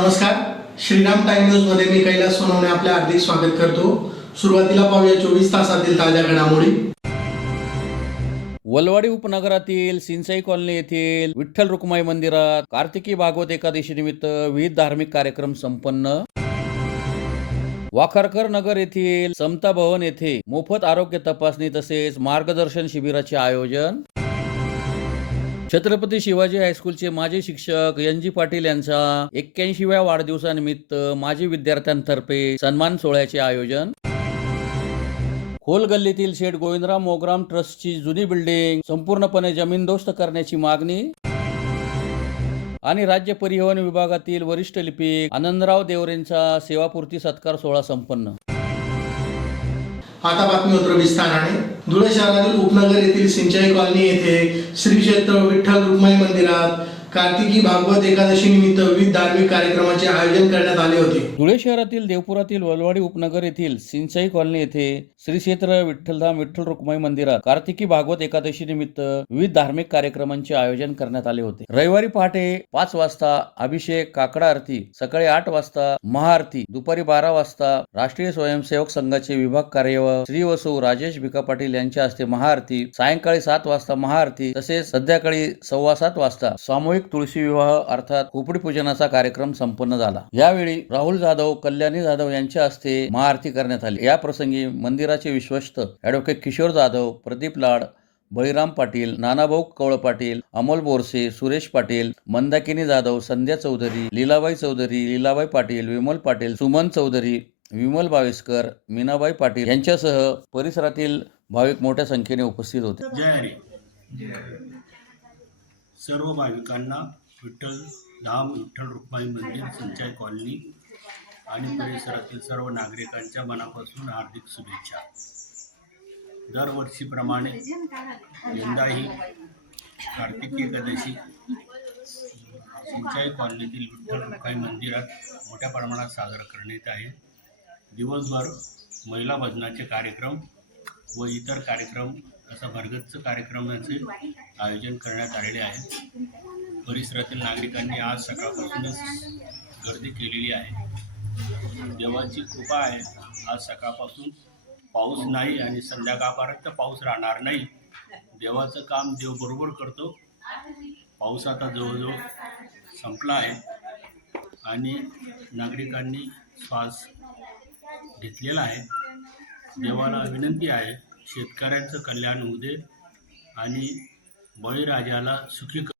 नमस्कार, Shriram time news मध्ये मी कैलास सोनवणे आपले हार्दिक स्वागत करतो। सुरुवातीला पाहूया 24 तासातील ताज्या घडामोडी। वलवाडी उपनगरातील सिंचाई कॉलनी येथील विठ्ठल रुक्माई मंदिरात कार्तिकी भागवत एकादशी निमित्त विविध धार्मिक कार्यक्रम संपन्न। वाखारकर नगर येथील समता भवन येथे मोफत आरोग्य तपासणी तसेच मार्गदर्शन शिबिराचे आयोजन। छत्रपती शिवाजी हायस्कूलचे माजी शिक्षक एन जी पाटील यांचा 81व्या वाढदिवसानिमित्त माजी विद्यार्थ्यांतर्फे सन्मान सोहळ्याचे आयोजन। खोल गल्लीतील शेठ गोविंदराव मोगराम ट्रस्टची जुनी बिल्डिंग संपूर्णपणे जमीनदोस्त करण्याची मागणी। आणि राज्य परिवहन विभागातील वरिष्ठ लिपिक आनंदराव देवरेंचा सेवापूर्ती सत्कार सोहळा संपन्न। आता बातमीपत्र विस्ताराने। धुळे शहरातील उपनगर येथील सिंचाई कॉलनी येथे श्री क्षेत्र विठ्ठल रुक्माई मंदिरात कार्तिकी भागवत एकादशी निमित्त विविध धार्मिक कार्यक्रमाचे आयोजन करण्यात आले होते। धुळे शहरातील देवपुरातील वलवाडी उपनगर येथील सिंचाई कॉलनी येथे श्री क्षेत्र विठ्ठलधाम विठ्ठल रुक्माई मंदिरात कार्तिकी भागवत एकादशी निमित्त विविध धार्मिक कार्यक्रमांचे आयोजन करण्यात आले होते। रविवारी पहाटे 5 वाजता अभिषेक, काकडा आरती, सकाळी 8 वाजता महाआरती, दुपारी 12 वाजता राष्ट्रीय स्वयंसेवक संघाचे विभाग कार्यवाह श्री वसू राजेश भिका पाटील यांच्या हस्ते महाआरती, सायंकाळी 7 वाजता महाआरती तसेच संध्याकाळी 7:15 वाजता सामूहिक तुळशी विवाह अर्थात खोपडी पूजनाचा कार्यक्रम संपन्न झाला। यावेळी राहुल जाधव, कल्याणी जाधव यांच्या हस्ते महाआरती करण्यात आली। या प्रसंगी मंदिराचे विश्वस्त ॲडव्होकेट किशोर जाधव, प्रदीप लाड, बळीराम पाटील, नानाभाऊ कवळ पाटील, अमोल बोरसे, सुरेश पाटील, मंदाकिनी जाधव, संध्या चौधरी, लीलाबाई चौधरी, लीलाबाई पाटील, विमल पाटील, सुमन चौधरी, विमल बाविस्कर, मीनाबाई पाटील यांच्यासह परिसरातील भाविक मोठ्या संख्येने उपस्थित होते। जय हरी। सर्व भाविकांना विठ्ठल धाम विठ्ठल रुक्माई मंदिर सिंचाई कॉलनी आणि परिसरातील सर्व नागरिकांच्या मनापासून हार्दिक शुभेच्छा। दरवर्षीप्रमाणे यंदाही कार्तिकी एकादशी सिंचाई कॉलनीतील विठ्ठल रुक्माई मंदिरात मोठ्या प्रमाणात साजरा करण्यात आहे। दिवसभर महिला भजनाचे कार्यक्रम व इतर कार्यक्रम असा भरगच्च कार्यक्रमाचे आयोजन करण्यात आलेले आहे। परिसरातील नागरिकांनी आज सकाळपासूनच गर्दी केलेली आहे। देवाची कृपा आहे, आज सकाळपासून पाऊस नाही आणि संध्याकाळपर्यंत पाऊस राहणार नाही। देवाचं काम देव बरोबर करतो। पाऊस आता जवळजवळ संपला आहे आणि नागरिकांनी श्वास घेतलेला आहे। देवाला विनंती आहे शेतकऱ्यांचं कल्याण होऊ दे आणि बळीराजाला सुखी कर।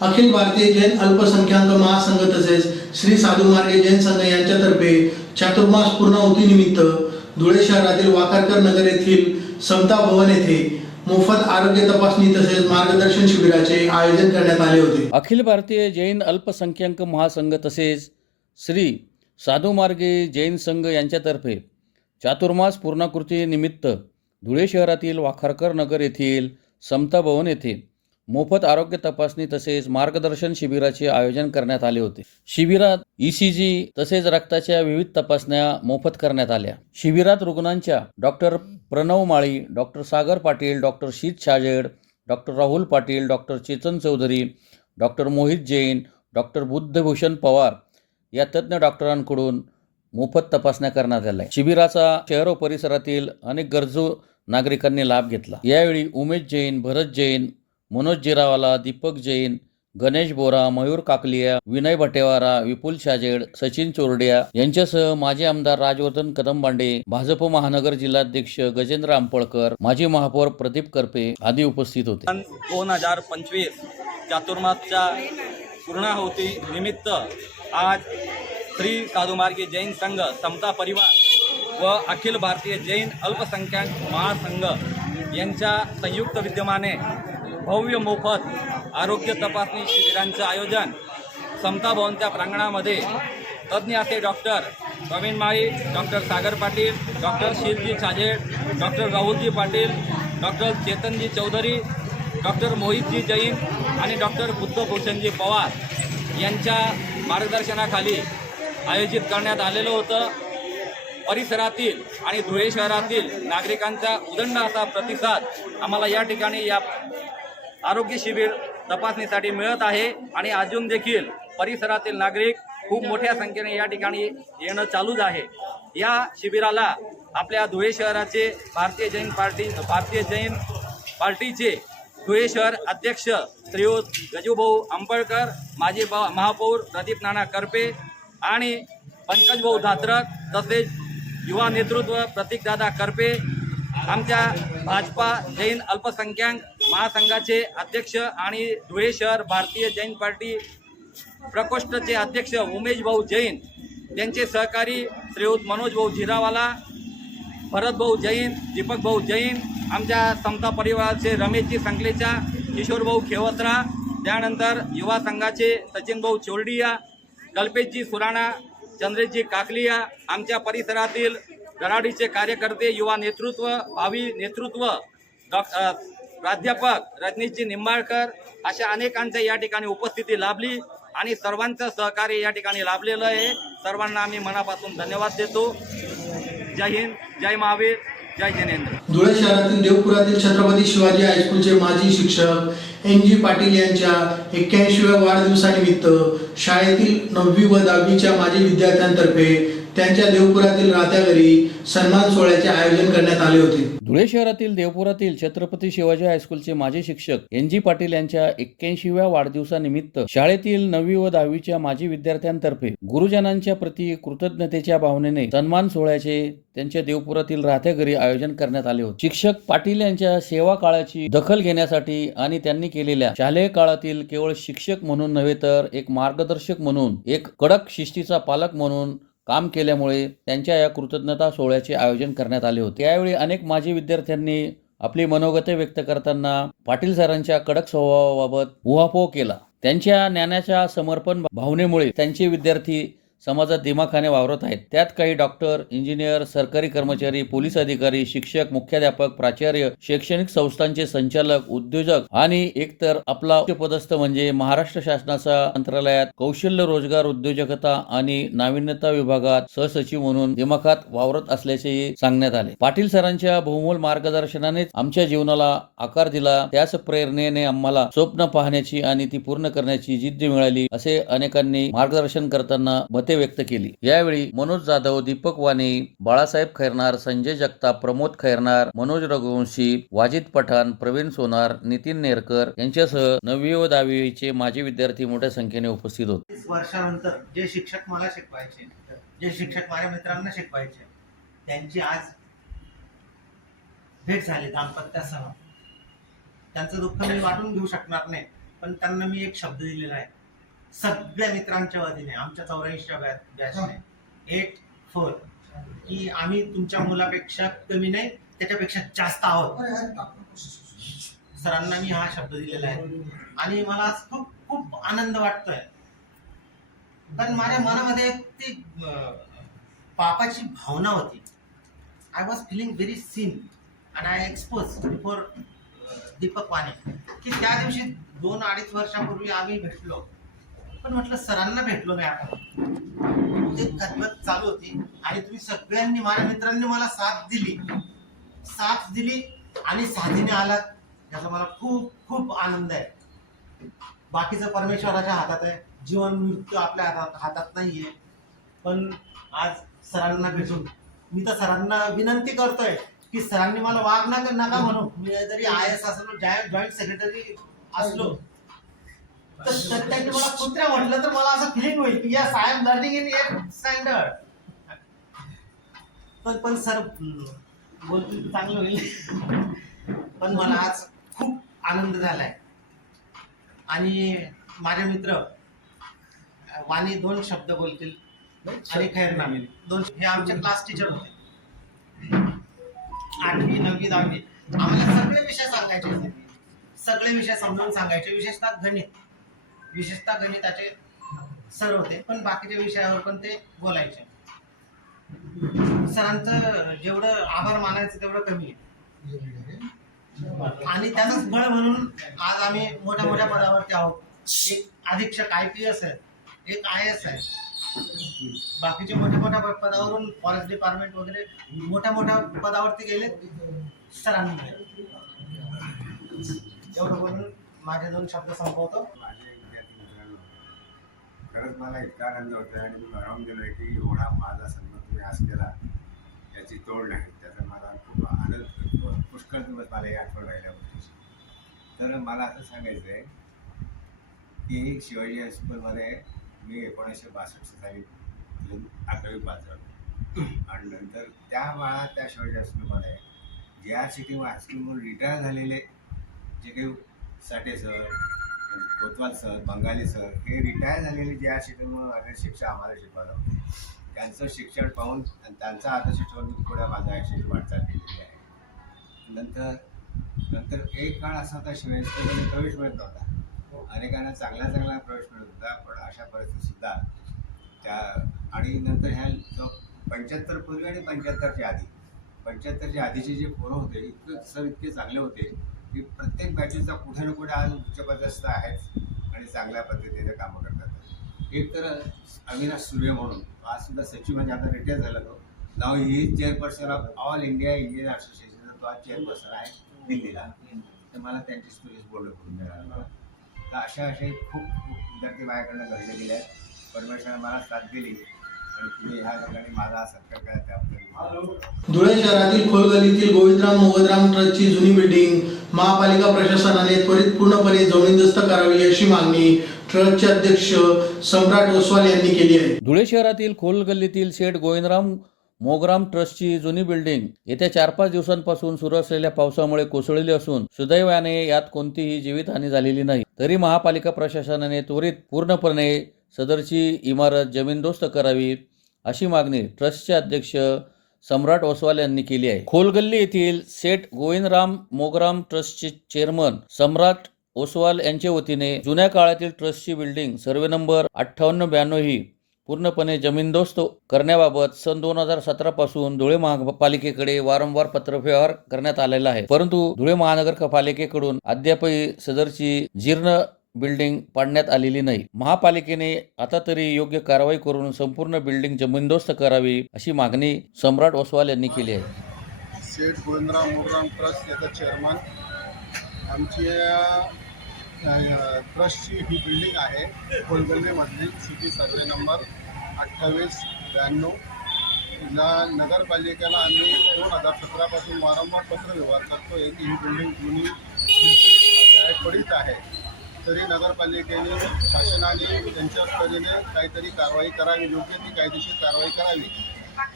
अखिल भारतीय जैन अल्पसंख्याक महासंघ तसेच श्री साधू मार्गे जैन संघ यांच्यातर्फे चातुर्मास पूर्णाहुती निमित्त धुळे शहरातील वाखारकर नगर येथील समता भवन येथे मोफत आरोग्य तपासणी तसेच मार्गदर्शन शिबिराचे आयोजन करण्यात आले होते। अखिल भारतीय जैन अल्पसंख्याक महासंघ तसेच श्री साधू मार्गे जैन संघ यांच्यातर्फे चातुर्मास पूर्णाकृती निमित्त धुळे शहरातील वाखारकर नगर येथील समता भवन येथे मोफत आरोग्य तपासणी तसेच मार्गदर्शन शिबिराचे आयोजन करण्यात आले होते। शिबिरात ECG तसेच रक्ताच्या विविध तपासण्या मोफत करण्यात आल्या। शिबिरात रुग्णांच्या doctor Pranav Mali, doctor Sagar Patil, doctor Sheet Chhajed, doctor Rahul Patil, doctor Chetan Chaudhari, doctor Mohit Jain, doctor Buddhabhushan Pawar या तज्ज्ञ डॉक्टरांकडून मोफत तपासण्या करण्यात आल्या। शिबिराचा शहर व परिसरातील अनेक गरजू नागरिकांनी लाभ घेतला। यावेळी उमेश जैन, भरत जैन, मनोज जिरावाला, दीपक जैन, गणेश बोरा, मयूर काकलिया, विनय भटेवारा, विपुल शाजेड, सचिन चोरडिया यांच्यासह माजी आमदार राजवर्धन कदमबांडे, भाजप महानगर जिल्हाध्यक्ष गजेंद्र आंपळकर, माजी महापौर प्रदीप करपे आदी उपस्थित होते। 2025 चातुर्मासच्या पूर्णाहुती निमित्त आज श्री साधू मार्गे जैन संघ, समता परिवार व अखिल भारतीय जैन अल्पसंख्याक महासंघ यांच्या संयुक्त विद्यमाने भव्य मोफत आरोग्य तपासणी शिबिरांचे आयोजन समता भवनच्या प्रांगणामध्ये तज्ज्ञ असे डॉक्टर प्रवीण माळी, doctor Sagar Patil, doctor शीलजी Chhajed, doctor Rahulji Patil, doctor Chetanji Chaudhari, doctor मोहितजी Jain आणि डॉक्टर बुद्धभूषणजी पवार यांच्या मार्गदर्शनाखाली आयोजित करण्यात आलेलं होतं। परिसरातील आणि धुळे शहरातील नागरिकांचा उदंड असा प्रतिसाद आम्हाला या ठिकाणी या आरोग्य शिबिर तपासणीसाठी मिळत आहे आणि अजून देखील परिसरातील नागरिक खूप मोठ्या संख्येने या ठिकाणी येणं चालूच आहे। या शिबिराला आपल्या धुळे शहराचे भारतीय जैन पार्टीचे धुळे शहर अध्यक्ष श्रीयुत गजूभाऊ अंबळकर, माजी महापौर प्रदीप नाना करपे आणि पंकजभाऊ धात्रक, तसेच युवा नेतृत्व प्रतीकदादा करपे, आमच्या भाजपा जैन अल्पसंख्याक महासंघाचे अध्यक्ष आणि धुळे शहर भारतीय जैन पार्टी प्रकोष्ठचे अध्यक्ष उमेश भाऊ जैन, त्यांचे सहकारी श्रीयुत मनोज भाऊ जिरावाला, भरत भाऊ जैन, दीपक भाऊ जैन, आमच्या समता परिवाराचे रमेशजी संकलेचा, किशोर भाऊ खेवत्रा, त्यानंतर युवा संघाचे सचिन भाऊ चोरडिया, कल्पेशजी सुराणा, चंद्रजी काकलिया, आमच्या परिसरातील गराडीचे कार्यकर्ते, युवा नेतृत्व, भावी नेतृत्व, प्राध्यापक रजनीशजी निंबाळकर, अशा अनेकांच्या या ठिकाणी उपस्थिती लाभली आणि सर्वांचं सहकार्य या ठिकाणी लाभलेलं आहे। सर्वांना आम्ही मनापासून धन्यवाद देतो। जय हिंद, जय महावीर, जय जिनेंद्र। धुळे शहरातील देवपुरातील छत्रपती शिवाजी हायस्कूलचे माजी शिक्षक NG पाटील यांच्या 81व्या वाढदिवसानिमित्त शाळेतील 9वी व 10वीच्या माजी विद्यार्थ्यांतर्फे त्यांच्या देवपुरातील राहत्या घरी सन्मान सोहळ्याचे आयोजन करण्यात आले होते। धुळे शहरातील देवपुरातील छत्रपती शिवाजी हायस्कूलचे माजी शिक्षक NG पाटील यांच्या 81व्या वाढदिवसानिमित्त शाळेतील 9वी व 10वीच्या माजी विद्यार्थ्यांतर्फे गुरुजनांच्या प्रती कृतज्ञतेच्या भावनेने सन्मान सोहळ्याचे त्यांच्या देवपुरातील राहत्या घरी आयोजन करण्यात आले होते। शिक्षक पाटील यांच्या सेवा काळाची दखल घेण्यासाठी आणि त्यांनी केलेल्या शालेय काळातील केवळ शिक्षक म्हणून नव्हे तर एक मार्गदर्शक म्हणून, एक कडक शिस्तीचा पालक म्हणून काम केल्यामुळे त्यांच्या या कृतज्ञता सोहळ्याचे आयोजन करण्यात आले होते। यावेळी अनेक माजी विद्यार्थ्यांनी आपली मनोगते व्यक्त करताना पाटील सरांच्या कडक स्वभावाबाबत उहापोह केला। त्यांच्या ज्ञानाच्या समर्पण भावनेमुळे त्यांचे विद्यार्थी समाजात दिमाखाने वावरत आहेत। त्यात काही डॉक्टर, इंजिनियर, सरकारी कर्मचारी, पोलीस अधिकारी, शिक्षक, मुख्याध्यापक, प्राचार्य, शैक्षणिक संस्थांचे संचालक, उद्योजक आणि एकतर आपला पदस्थ म्हणजे महाराष्ट्र शासनाच्या मंत्रालयात कौशल्य रोजगार उद्योजकता आणि नाविन्यता विभागात सहसचिव म्हणून दिमाखात वावरत असल्याचे सांगण्यात आले। पाटील सरांच्या बहुमोल मार्गदर्शनानेच आमच्या जीवनाला आकार दिला, त्याच प्रेरणेने आम्हाला स्वप्न पाहण्याची आणि ती पूर्ण करण्याची जिद्द मिळाली, असे अनेकांनी मार्गदर्शन करताना मते व्यक्त केली। यावेळी मनोज जाधव, दीपक वाणी, बाळासाहेब खैरनार, संजय जगताप, प्रमोद खैरनार, मनोज रघुवंशी, वाजिद पठाण, प्रवीण सोनार, नितीन नेरकर यांच्यासह 9वी व 10वीचे माजी विद्यार्थी मोठ्या संख्येने उपस्थित होते। 30 वर्षानंतर जे शिक्षक मला शिकवायचे, जे शिक्षक माझ्या मित्रांना शिकवायचे, त्यांची आज भेट झाली दाम्पत्यासह। त्यांचं दुःख मी वाटून घेऊ शकणार नाही, पण त्यांना मी एक शब्द दिलेला आहे सगळ्या मित्रांच्या वतीने, आमच्या 84व्या बॅचने 8-4, की आम्ही तुमच्या मुलापेक्षा कमी नाही, त्याच्यापेक्षा जास्त आहोत। सरांना मी हा शब्द दिलेला आहे आणि मला आज खूप खूप आनंद वाटतोय, कारण माझ्या मनामध्ये ती पापाची भावना होती। I was feeling very seen and I expose before Deepak Vani, की त्या दिवशी 2-2.5 वर्षापूर्वी आम्ही भेटलो, पण म्हटलं सरांना भेटलो नाही आपण। ते खतबत चालू होती आणि तुम्ही सगळ्यांनी, माझ्या मित्रांनी मला साथ दिली आणि साथीने आलात, याचा मला खूप खूप आनंद आहे। बाकीचं परमेश्वराच्या हातात आहे, जीवन मृत्यू आपल्या हातात नाहीये, पण आज सरांना भेटून मी तर सरांना विनंती करतोय की सरांनी मला वाघ नका म्हणू, मी जरी IAS असलो, जॉईंट सेक्रेटरी असलो, तर त्यांनी मला कुत्र्या म्हटलं तर मला असं फिलिंग होईल की yes I am learning in 8th standard. पण सर बोलतील चांगलं होईल, पण मला आज खूप आनंद झालाय। आणि माझे मित्र वाणी 2 शब्द बोलतील आणि खैरनार 2, हे आमचे क्लास टीचर होते। 8वी 9वी 10वी आम्हाला सगळे विषय सांगायचे होते, सगळे विषय समजावून सांगायचे, विशेषतः गणिताचे सर होते, पण बाकीच्या विषयावर पण ते बोलायचे। सरांचं जेवढं आभार मानायचं तेवढं कमी आहे, आणि त्याचंच बळ म्हणून आज आम्ही मोठ्या मोठ्या पदावरती आहोत। एक अधीक्षक IPS आहे, एक IAS आहे, बाकीचे मोठ्या पदावरून फॉरेस्ट डिपार्टमेंट वगैरे मोठ्या पदावरती गेले सरांनी। एवढं बोलून माझे 2 शब्द संपवतो। माझे विद्यार्थी मित्रांनो, खरं खरंच मला इतका आनंद होता आणि मी भारावून गेलोय की एवढा माझा सन्मान तुम्ही आज केला याची तोड नाही. त्याचा मला खूप आनंद, पुष्कळ दिवस मला ही आठवण राहिल्या गोष्टीची. तर मला असं सांगायचं आहे की शिवाजी हायस्कूलमध्ये मी 1962 साली 11वी पास झालो आणि नंतर त्या शिवाजी हायस्कूलमध्ये JR हायस्कूलमधून रिटायर झालेले जे काही साठे सर, कोतवाल सर, बंगाली सर हे रिटायर झालेले JR म्हणून आलेले शिक्षक आम्हाला शिकवायला होते. त्यांचं शिक्षण पाहून आणि त्यांचा आदर्श ठेवून मी पुढे माझ्या आयुष्याची वाटचाल केलेली आहे. नंतर नंतर एक काळ असा होता शिवाजी हायस्कूलमध्ये प्रवेश मिळत नव्हता. अनेकांना चांगला प्रवेश मिळत होता, पण अशा परिस्थितीत सुद्धा त्या आणि नंतर ह्या जो 75 पूर्वी आणि 75च्या आधी 75च्या आधीचे जे पोरं होते इतके चांगले होते की प्रत्येक बॅचेसचा कुठे ना कुठे आज उच्चपदस्थ आहेत आणि चांगल्या पद्धतीने कामं करतात. एक तर अविनाश सुर्वे म्हणून आज सुद्धा सचिव म्हणजे आता रिटायर झाला तो. नाव ही chairperson of all India engineer असोसिएशनचा तो आज चेअरपर्सन आहे दिल्लीला. तर मला त्यांची स्टोरीज बोलणं करून मिळालं. तर अशा खूप विद्यार्थी माझ्याकडनं घडले गेले आहेत. परमेश्वराने मला साथ दिली आणि तुम्ही ह्या ठिकाणी माझा सत्कार करा त्याबद्दल. धुळे शहरातील खोलगल्लीतील गोविंदराम मोगदराम ट्रस्टची जुनी बिल्डिंग महापालिका प्रशासनाने त्वरित पूर्णपणे जमीनदोस्त करावी अशी मागणी ट्रस्टचे अध्यक्ष सम्राट ओसवाल यांनी केली आहे. धुळे शहरातील खोलगल्लीतील शेठ गोविंदराम मोगराम ट्रस्टची जुनी बिल्डिंग येत्या 4-5 दिवसांपासून सुरू असलेल्या पावसामुळे कोसळली असून सुदैवाने यात कोणतीही जीवितहानी झालेली नाही. तरी महापालिका प्रशासनाने त्वरित पूर्णपणे सदरची इमारत जमीनदोस्त करावी अशी मागणी ट्रस्टचे अध्यक्ष सम्राट ओसवाल यांनी केली आहे. खोलगल्ली येथील सेठ गोविंदराम मोगराम ट्रस्टचे चेअरमन सम्राट ओसवाल यांच्या वतीने जुन्या काळातील ट्रस्टची बिल्डिंग सर्वे नंबर 5892 ही पूर्णपणे जमीनदोस्त करण्याबाबत सन 2017 पासून धुळे महापालिकेकडे वारंवार पत्रव्यवहार करण्यात आलेला आहे. परंतु धुळे महानगरपालिकेकडून अद्यापही सदरची जीर्ण बिल्डिंग पाडण्यात आलेली नाही. महापालिकेने आता तरी योग्य कारवाई करून संपूर्ण बिल्डिंग जमीनदोस्त करावी अशी मागणी सम्राट ओसवाल यांनी केली आहे. शेठ गोविंदराम मोगराम ट्रस्ट याचा चेअरमन. आमची ट्रस्टची ही बिल्डिंग आहे खोलगल्लीमधली सिटी सर्वे नंबर 2892. या नगरपालिकेला आम्ही 2017 पासून वारंवार पत्रव्यवहार करतो आहे की ही बिल्डिंग जुनी पडीत आहे. तरी नगरपालिकेने शासनाने त्यांच्या स्तरीने काहीतरी कारवाई करावी, योग्य ती कायदेशीर कारवाई करावी.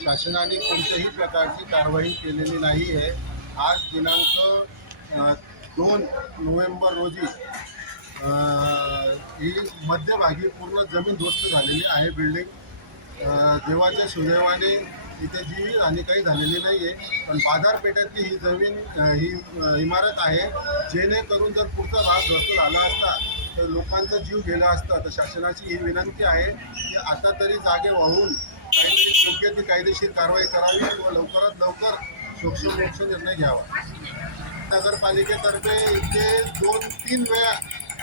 शासनाने कोणत्याही प्रकारची कारवाई केलेली नाही आहे. आज दिनांक 2 नोव्हेंबर रोजी ही मध्यभागी पूर्ण जमीनदोस्त झालेली आहे बिल्डिंग. देवाच्या सुदैवाने इथे जीवितहानी काही झालेली नाही आहे, पण बाजारपेठेतली ही जमीन ही इमारत आहे. जेणेकरून जर पुढचा भाग ग्रस्त झाला असता तर लोकांचा जीव गेला असता. तर शासनाची ही विनंती आहे की आता तरी जागे वाहून काहीतरी योग्य ती कायदेशीर कारवाई करावी व लवकरात लवकर सोक्ष निर्णय घ्यावा. नगरपालिकेतर्फे इथे 2-3 वेळा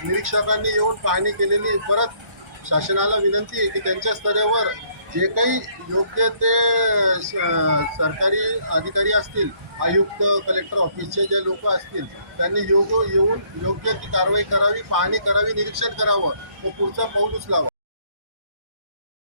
निरीक्षकांनी येऊन पाहणी केलेली. परत शासनाला विनंती आहे की त्यांच्या स्तरावर जे काही योग्य ते सरकारी अधिकारी असतील, आयुक्त, कलेक्टर ऑफिसचे जे लोक असतील त्यांनी येऊन योग्य ती कारवाई करावी, पाहणी करावी, निरीक्षण करावं व पुढचा पाऊल उचलावं.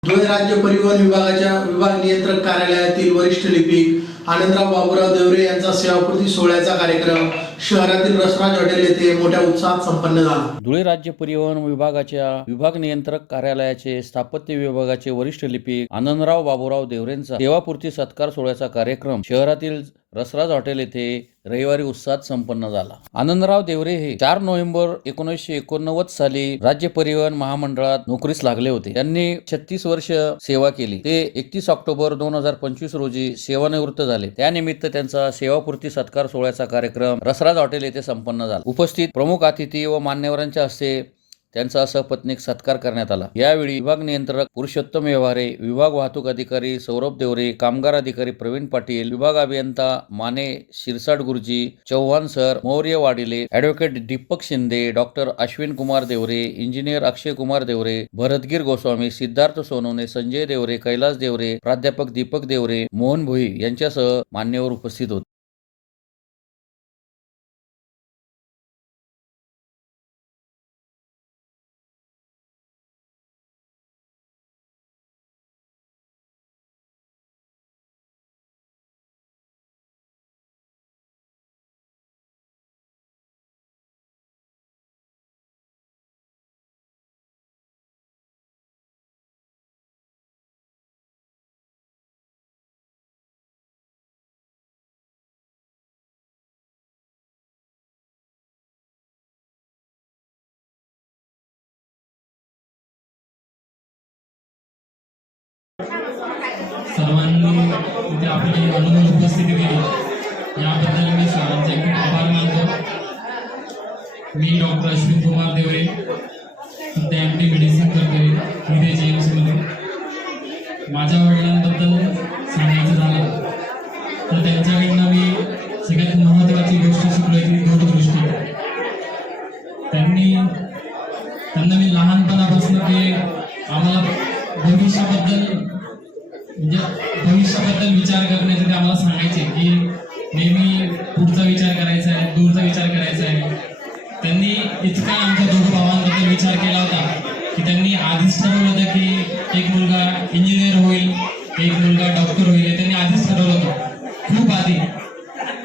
धुळे राज्य परिवहन विभागाच्या विभाग नियंत्रक कार्यालयातील वरिष्ठ लिपिक आनंदराव बाबूराव देवरे यांचा सेवापूर्ती सोहळ्याचा कार्यक्रम शहरातील रसराज हॉटेल येथे मोठ्या उत्साहात संपन्न झाला. धुळे राज्य परिवहन विभागाच्या विभाग नियंत्रक कार्यालयाचे स्थापत्य विभागाचे वरिष्ठ लिपिक आनंदराव बाबूराव देवरेंचा सेवापूर्ती सत्कार सोहळ्याचा कार्यक्रम शहरातील रसराज हॉटेल येथे रविवारी उत्साहात संपन्न झाला. आनंदराव देवरे हे 4 नोव्हेंबर 1989 साली राज्य परिवहन महामंडळात नोकरीस लागले होते. त्यांनी 36 वर्ष सेवा केली. ते 31 ऑक्टोबर 2025 रोजी सेवानिवृत्त झाले. त्यानिमित्त त्यांचा सेवापूर्ती सत्कार सोहळ्याचा कार्यक्रम रसराज हॉटेल येथे संपन्न झाला. उपस्थित प्रमुख अतिथी व मान्यवरांच्या हस्ते त्यांचा सपत्नीक सत्कार करण्यात आला. यावेळी विभाग नियंत्रक पुरुषोत्तम व्यवहारे, विभाग वाहतूक अधिकारी सौरभ देवरे, कामगार अधिकारी प्रवीण पाटील, विभाग अभियंता Mane Shirsat guruji, Chavan sir, Maurya Wadile, advocate Deepak Shinde, doctor Ashwin Kumar Devre, engineer Akshay Kumar Devre, Bharatgir Goswami, Siddharth Sonawane, Sanjay Devre, Kailas Devre, प्राध्यापक दीपक देवरे, मोहन भोई यांच्यासह मान्यवर उपस्थित होते. तिथे आपली अनुभव उपस्थिती दिली याबद्दल मी सरांचे खूप आभार मानतो। मी डॉक्टर अश्विन कुमार देवरे, सध्या MD मेडिसिन करतोय इथे JMC। माझ्या वडिलांबद्दल सांगायचं झालं तर त्यांच्याकडनं मी सगळ्यात महत्त्वाची गोष्ट शिकलोय ती दूरदृष्टी। त्यांना मी लहानपणापासून ते आम्हाला भविष्याबद्दल विचार करण्याचे ते आम्हाला सांगायचे की नेहमी पुढचा विचार करायचा आहे, दूरचा विचार करायचा आहे। त्यांनी इतका आमच्या दोघं भावांबद्दल विचार केला होता की त्यांनी आधीच ठरवलं होतं की एक मुलगा इंजिनियर होईल, एक मुलगा डॉक्टर होईल, हे त्यांनी आधीच ठरवलं होतं खूप आधी,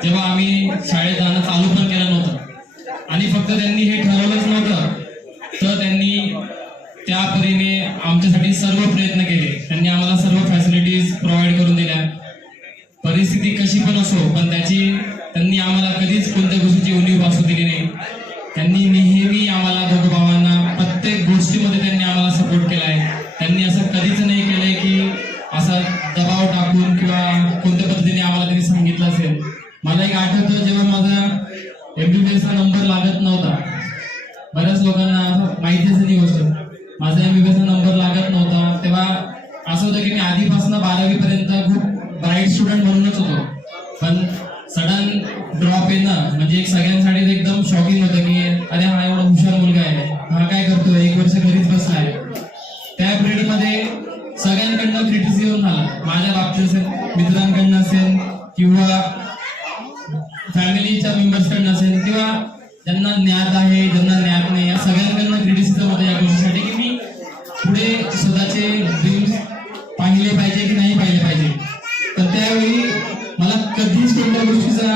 जेव्हा आम्ही शाळेत जाणं चालू पण केलं नव्हतं। आणि फक्त त्यांनी हे ठरवलंच नव्हतं तर त्यांनी त्या परीने आमच्यासाठी सर्व प्रयत्न केले। त्यांनी आम्हाला सर्व फॅसिलिटीज प्रोव्हाइड करून दिल्या। परिस्थिती कशी पण असो पण त्यांनी आम्हाला कधीच कोणत्या गोष्टीची उणीव भासू दिली नाही। त्यांनी नेहमी आम्हाला दोघं भावांना प्रत्येक गोष्टीमध्ये त्यांनी आम्हाला सपोर्ट केला आहे। त्यांनी असं कधीच नाही केलंय की असा दबाव टाकून किंवा कोणत्या पद्धतीने आम्हाला त्यांनी सांगितलं असेल। मला एक आठवतं जेव्हा माझा MBBS नंबर लागत नव्हता, बऱ्याच लोकांना माहिती असेल ही गोष्ट, माझा MBBS नंबर लागत नव्हता तेव्हा असं होतं की मी आधीपासून 12वी पर्यंत खूप ब्राईट स्टुडंट म्हणूनच होतो, पण सडन ड्रॉप येणं म्हणजे एक सगळ्यांसाठी एकदम शॉकिंग होतं की अरे हा एवढा हुशार मुलगा आहे, हा काय करतोय, 1 वर्ष घरीच बसलाय। त्या पिरियडमध्ये सगळ्यांकडनं क्रिटिसिझम झालं, माझ्या बाबतीत असेल, मित्रांकडनं असेल किंवा फॅमिलीच्या मेंबर्सकडनं असेल किंवा ज्यांना ज्ञात आहे ज्यांना ज्ञात नाही, या सगळ्यांकडनं क्रिटिसिझम होतं या गोष्टीसाठी की मी पुढे स्वतःचे ड्रीम्स पाहिले पाहिजे की नाही पाहिले पाहिजे। तर त्यावेळी मला कधीच कोणत्या गोष्टीचा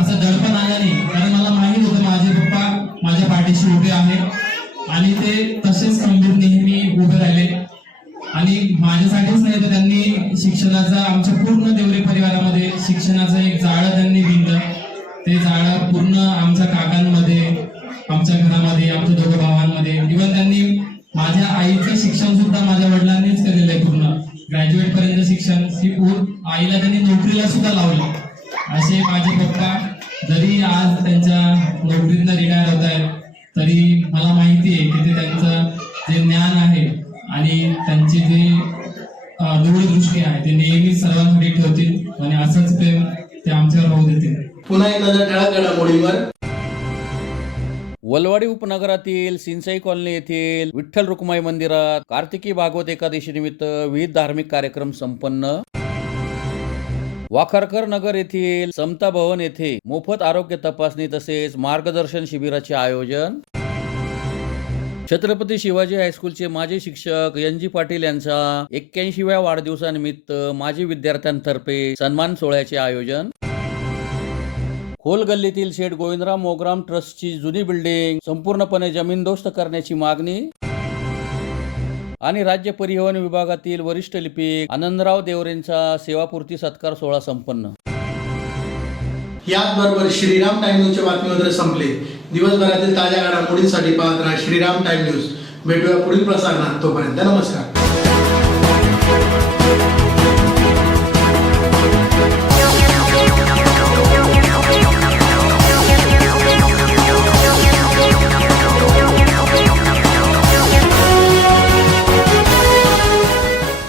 असा दडपण आला नाही, कारण मला माहीत होतं माझे पप्पा माझ्या पाठीशी उभे आहेत आणि ते तसेच खंबीर नेहमी उभे राहिले। आणि माझ्यासाठीच नाही तर त्यांनी शिक्षणाचा आमच्या पूर्ण देवरे परिवारामध्ये शिक्षणाचं एक जाळं त्यांनी विणलं। ते जाळं पूर्ण आमच्या काकांमध्ये, आमच्या घरामध्ये, आमच्या दोघं भावांमध्ये, इव्हन त्यांनी माझ्या आईचं शिक्षण सुद्धा माझ्या वडिलांनीच केलेलं आहे, पूर्ण ग्रॅज्युएट पर्यंत शिक्षण। आईला त्यांनी नोकरीला सुद्धा लावलं। असे माझे पप्पा जरी आज त्यांच्या नोकरीतनं रिटायर होत आहेत तरी मला माहिती आहे की ते त्यांचं जे ज्ञान आहे आणि त्यांची जी दूरदृष्टी आहे ते नेहमी सर्वांसाठी ठेवतील आणि असंच प्रेम ते आमच्यावर राहू देतील। पुन्हा एक नजर ठळक घडामोडींवर। वलवाडी उपनगरातील सिंचाई कॉलनी येथील विठ्ठल रुक्माई मंदिरात कार्तिकी भागवत एकादशी निमित्त विविध धार्मिक कार्यक्रम संपन्न। वाखारकर नगर येथील समता भवन येथे मोफत आरोग्य तपासणी तसेच मार्गदर्शन शिबिराचे आयोजन। छत्रपती शिवाजी हायस्कूलचे माजी शिक्षक NG पाटील यांचा 81व्या वाढदिवसानिमित्त माजी विद्यार्थ्यांतर्फे सन्मान सोहळ्याचे आयोजन। खोल गल्लीतील शेठ गोविंदराव मोगराम ट्रस्टची जुनी बिल्डिंग संपूर्णपणे जमीनदोस्त करण्याची मागणी। आणि राज्य परिवहन विभागातील वरिष्ठ लिपिक आनंदराव देवरेंचा सेवापूर्ती सत्कार सोहळा संपन्न। याचबरोबर श्रीराम टाइम न्यूजचे बातमीपत्र संपले। दिवसभरातील ताज्या घडामोडींसाठी पाहत राहा श्रीराम टाइम न्यूज। भेटूया पुढील प्रसारणात, तोपर्यंत नमस्कार।